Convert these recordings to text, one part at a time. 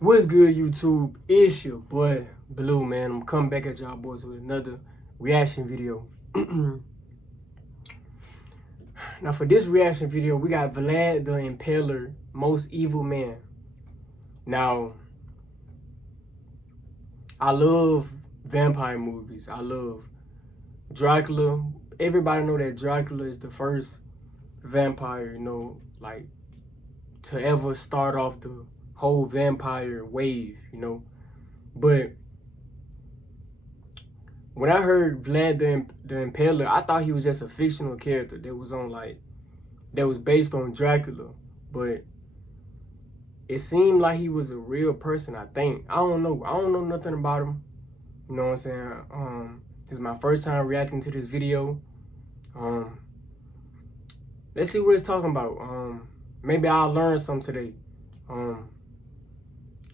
What's good, YouTube? It's your boy Blue, man. I'm coming back at y'all boys with another reaction video. Now, for this reaction video, we got Vlad the Impaler, Most Evil Man. Now, I love vampire movies. I love Dracula. Everybody know that Dracula is the first vampire, like to ever start off the whole vampire wave, But when I heard Vlad the Impaler, I thought he was just a fictional character that was based on Dracula. But it seemed like he was a real person, I think. I don't know nothing about him. You know what I'm saying? This is my first time reacting to this video. Let's see what it's talking about. Maybe I'll learn something today.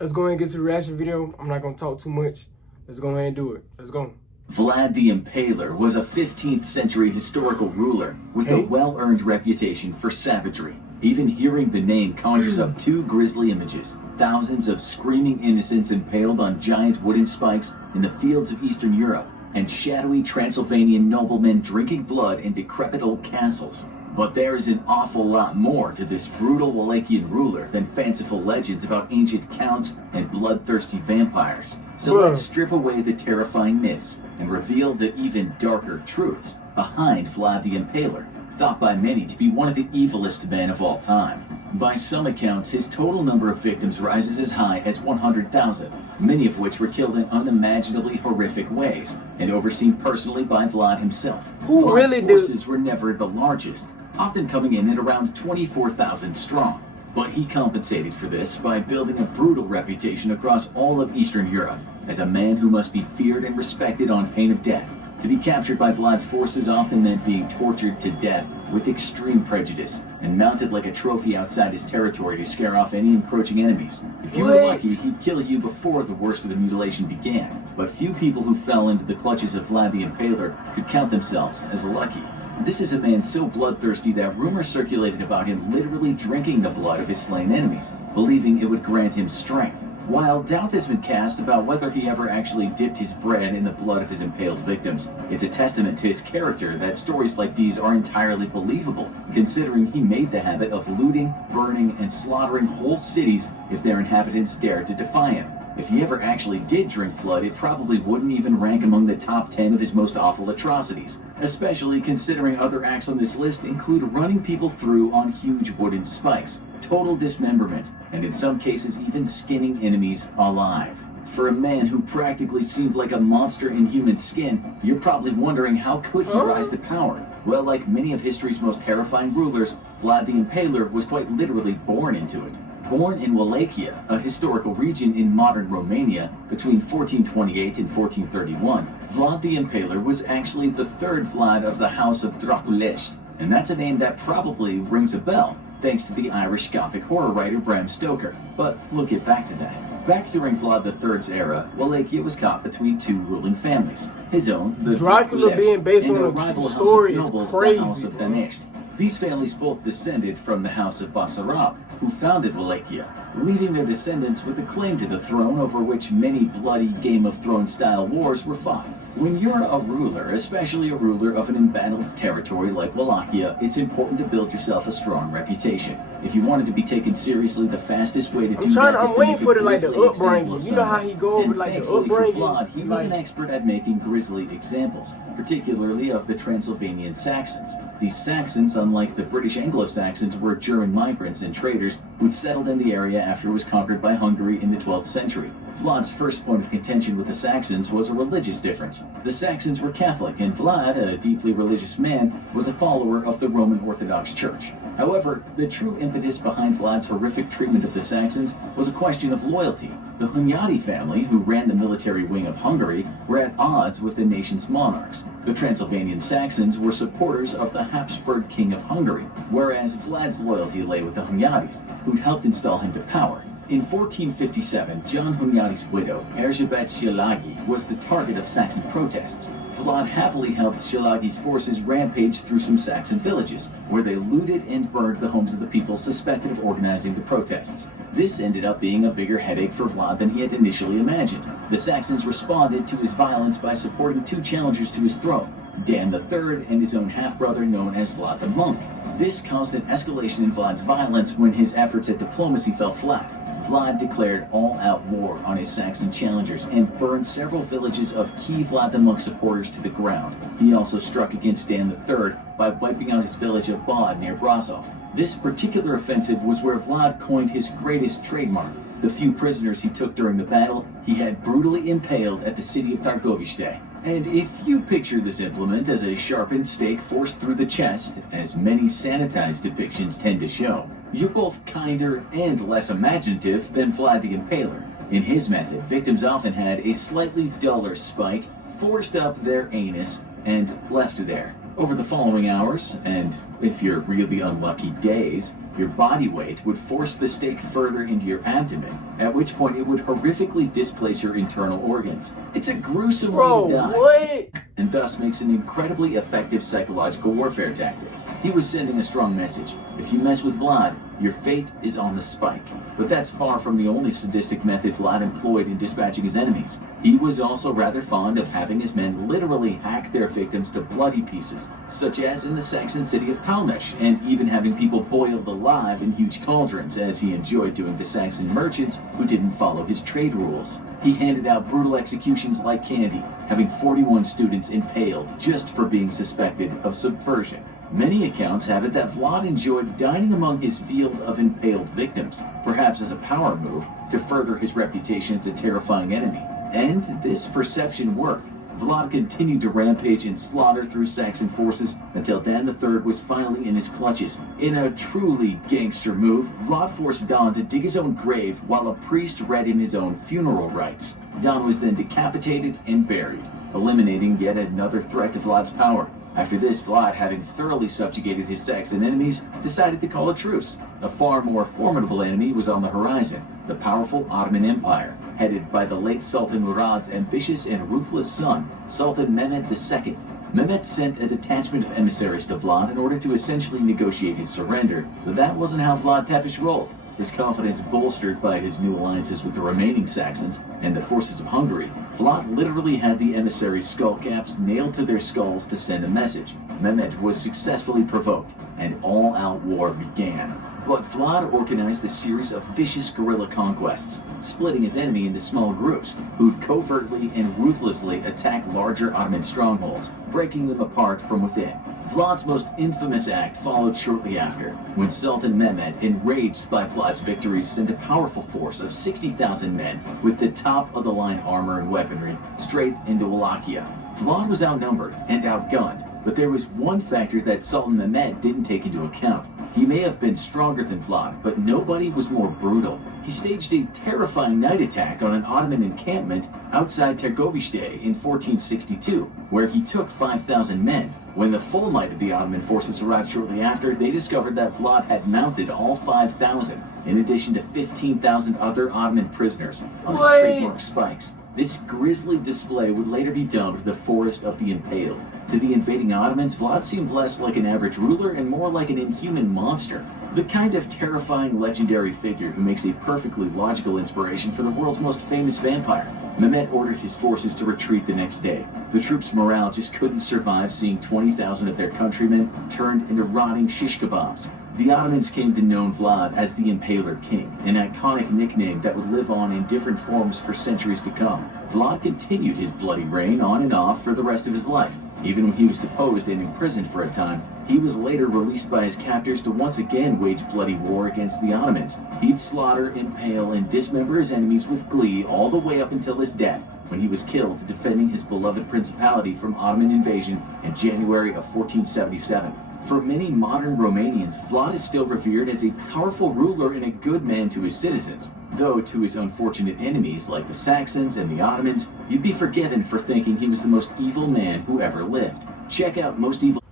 Let's go ahead and get to the reaction video. I'm not going to talk too much. Let's go ahead and do it. Let's go. Vlad the Impaler was a 15th century historical ruler with a well-earned reputation for savagery. Even hearing the name conjures up two grisly images: thousands of screaming innocents impaled on giant wooden spikes in the fields of Eastern Europe, and shadowy Transylvanian noblemen drinking blood in decrepit old castles. But there is an awful lot more to this brutal Wallachian ruler than fanciful legends about ancient counts and bloodthirsty vampires. So let's strip away the terrifying myths and reveal the even darker truths behind Vlad the Impaler, thought by many to be one of the evilest men of all time. By some accounts, his total number of victims rises as high as 100,000, many of which were killed in unimaginably horrific ways, and overseen personally by Vlad himself. Vlad's forces were never the largest, often coming in at around 24,000 strong. But he compensated for this by building a brutal reputation across all of Eastern Europe as a man who must be feared and respected on pain of death. To be captured by Vlad's forces often meant being tortured to death with extreme prejudice and mounted like a trophy outside his territory to scare off any encroaching enemies. If you were lucky, he'd kill you before the worst of the mutilation began. But few people who fell into the clutches of Vlad the Impaler could count themselves as lucky. This is a man so bloodthirsty that rumors circulated about him literally drinking the blood of his slain enemies, believing it would grant him strength. While doubt has been cast about whether he ever actually dipped his bread in the blood of his impaled victims, it's a testament to his character that stories like these are entirely believable, considering he made the habit of looting, burning, and slaughtering whole cities if their inhabitants dared to defy him. If he ever actually did drink blood, it probably wouldn't even rank among the top 10 of his most awful atrocities, especially considering other acts on this list include running people through on huge wooden spikes, total dismemberment, and in some cases even skinning enemies alive. For a man who practically seemed like a monster in human skin, you're probably wondering how could he rise to power? Well, like many of history's most terrifying rulers, Vlad the Impaler was quite literally born into it. Born in Wallachia, a historical region in modern Romania, between 1428 and 1431, Vlad the Impaler was actually the third Vlad of the House of Draculești, and that's a name that probably rings a bell, thanks to the Irish Gothic horror writer Bram Stoker. But we'll get back to that. Back during Vlad III's era, Wallachia was caught between two ruling families. His own, the Dracula being based on a true story is crazy. The House of Danești. These families both descended from the House of Basarab, who founded Wallachia, leaving their descendants with a claim to the throne over which many bloody Game of Thrones-style wars were fought. When you're a ruler, especially a ruler of an embattled territory like Wallachia, it's important to build yourself a strong reputation. If you wanted to be taken seriously, the fastest way to do that is I'm waiting for the upbringing. You know how he go over like the upbringing? Vlad, he was an expert at making grisly examples, particularly of the Transylvanian Saxons. These Saxons, unlike the British Anglo-Saxons, were German migrants and traders who'd settled in the area after it was conquered by Hungary in the 12th century. Vlad's first point of contention with the Saxons was a religious difference. The Saxons were Catholic, and Vlad, a deeply religious man, was a follower of the Roman Orthodox Church. However, the true impetus behind Vlad's horrific treatment of the Saxons was a question of loyalty. The Hunyadi family, who ran the military wing of Hungary, were at odds with the nation's monarchs. The Transylvanian Saxons were supporters of the Habsburg King of Hungary, whereas Vlad's loyalty lay with the Hunyadis, who'd helped install him to power. In 1457, John Hunyadi's widow, Erzsébet Szilágyi, was the target of Saxon protests. Vlad happily helped Szilágyi's forces rampage through some Saxon villages, where they looted and burned the homes of the people suspected of organizing the protests. This ended up being a bigger headache for Vlad than he had initially imagined. The Saxons responded to his violence by supporting two challengers to his throne, Dan III and his own half-brother known as Vlad the Monk. This caused an escalation in Vlad's violence when his efforts at diplomacy fell flat. Vlad declared all-out war on his Saxon challengers and burned several villages of key Vlad the Monk supporters to the ground. He also struck against Dan III by wiping out his village of Bod near Brasov. This particular offensive was where Vlad coined his greatest trademark. The few prisoners he took during the battle, he had brutally impaled at the city of Targoviste. And if you picture this implement as a sharpened stake forced through the chest, as many sanitized depictions tend to show, you're both kinder and less imaginative than Vlad the Impaler. In his method, victims often had a slightly duller spike forced up their anus and left there. Over the following hours, and if you're really unlucky days, your body weight would force the stake further into your abdomen, at which point it would horrifically displace your internal organs. It's a gruesome way to die, what? and thus makes an incredibly effective psychological warfare tactic. He was sending a strong message. If you mess with Vlad, your fate is on the spike. But that's far from the only sadistic method Vlad employed in dispatching his enemies. He was also rather fond of having his men literally hack their victims to bloody pieces, such as in the Saxon city of Talmash, and even having people boiled alive in huge cauldrons, as he enjoyed doing to Saxon merchants who didn't follow his trade rules. He handed out brutal executions like candy, having 41 students impaled just for being suspected of subversion. Many accounts have it that Vlad enjoyed dining among his field of impaled victims, perhaps as a power move to further his reputation as a terrifying enemy. And this perception worked. Vlad continued to rampage and slaughter through Saxon forces until Dan III was finally in his clutches. In a truly gangster move, Vlad forced Don to dig his own grave while a priest read in his own funeral rites. Don was then decapitated and buried, eliminating yet another threat to Vlad's power. After this, Vlad, having thoroughly subjugated his Saxon enemies, decided to call a truce. A far more formidable enemy was on the horizon, the powerful Ottoman Empire, headed by the late Sultan Murad's ambitious and ruthless son, Sultan Mehmed II. Mehmed sent a detachment of emissaries to Vlad in order to essentially negotiate his surrender, but that wasn't how Vlad Tepes rolled. His confidence bolstered by his new alliances with the remaining Saxons and the forces of Hungary, Vlad literally had the emissaries' skull caps nailed to their skulls to send a message. Mehmed was successfully provoked, and all-out war began. But Vlad organized a series of vicious guerrilla conquests, splitting his enemy into small groups, who'd covertly and ruthlessly attack larger Ottoman strongholds, breaking them apart from within. Vlad's most infamous act followed shortly after, when Sultan Mehmed, enraged by Vlad's victories, sent a powerful force of 60,000 men with the top-of-the-line armor and weaponry straight into Wallachia. Vlad was outnumbered and outgunned, but there was one factor that Sultan Mehmed didn't take into account. He may have been stronger than Vlad, but nobody was more brutal. He staged a terrifying night attack on an Ottoman encampment outside Targoviste in 1462, where he took 5,000 men. When the full might of the Ottoman forces arrived shortly after, they discovered that Vlad had mounted all 5,000, in addition to 15,000 other Ottoman prisoners on his trademark spikes. This grisly display would later be dubbed the Forest of the Impaled. To the invading Ottomans, Vlad seemed less like an average ruler and more like an inhuman monster. The kind of terrifying legendary figure who makes a perfectly logical inspiration for the world's most famous vampire. Mehmed ordered his forces to retreat the next day. The troops' morale just couldn't survive seeing 20,000 of their countrymen turned into rotting shish kebabs. The Ottomans came to know Vlad as the Impaler King, an iconic nickname that would live on in different forms for centuries to come. Vlad continued his bloody reign on and off for the rest of his life. Even when he was deposed and imprisoned for a time, he was later released by his captors to once again wage bloody war against the Ottomans. He'd slaughter, impale, and dismember his enemies with glee all the way up until his death, when he was killed defending his beloved principality from Ottoman invasion in January of 1477. For many modern Romanians, Vlad is still revered as a powerful ruler and a good man to his citizens, though to his unfortunate enemies like the Saxons and the Ottomans, you'd be forgiven for thinking he was the most evil man who ever lived. Check out Most Evil.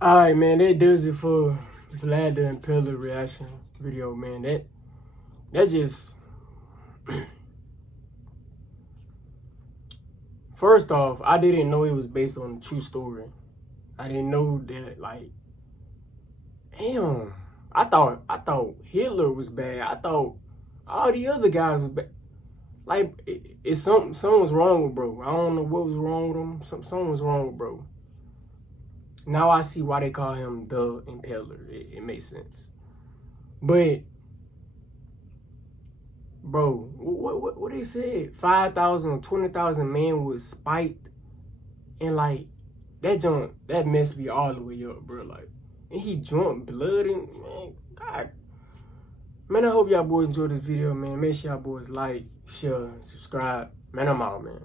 Alright, man, that does it for Vlad the Impaler reaction video, man. that just first off, I didn't know it was based on a true story. I didn't know that, like, damn. I thought Hitler was bad. I thought all the other guys was bad. Like, it's something was wrong with bro. I don't know what was wrong with him. Something was wrong with bro. Now I see why they call him the Impaler. It makes sense. But bro, what they said? 5,000 or 20,000 men was spiked, and like that messed me all the way up, bro. Like, and he drunk blood, and man, God, man. I hope y'all boys enjoyed this video, man. Make sure y'all boys like, share, subscribe. Man, I'm out, man.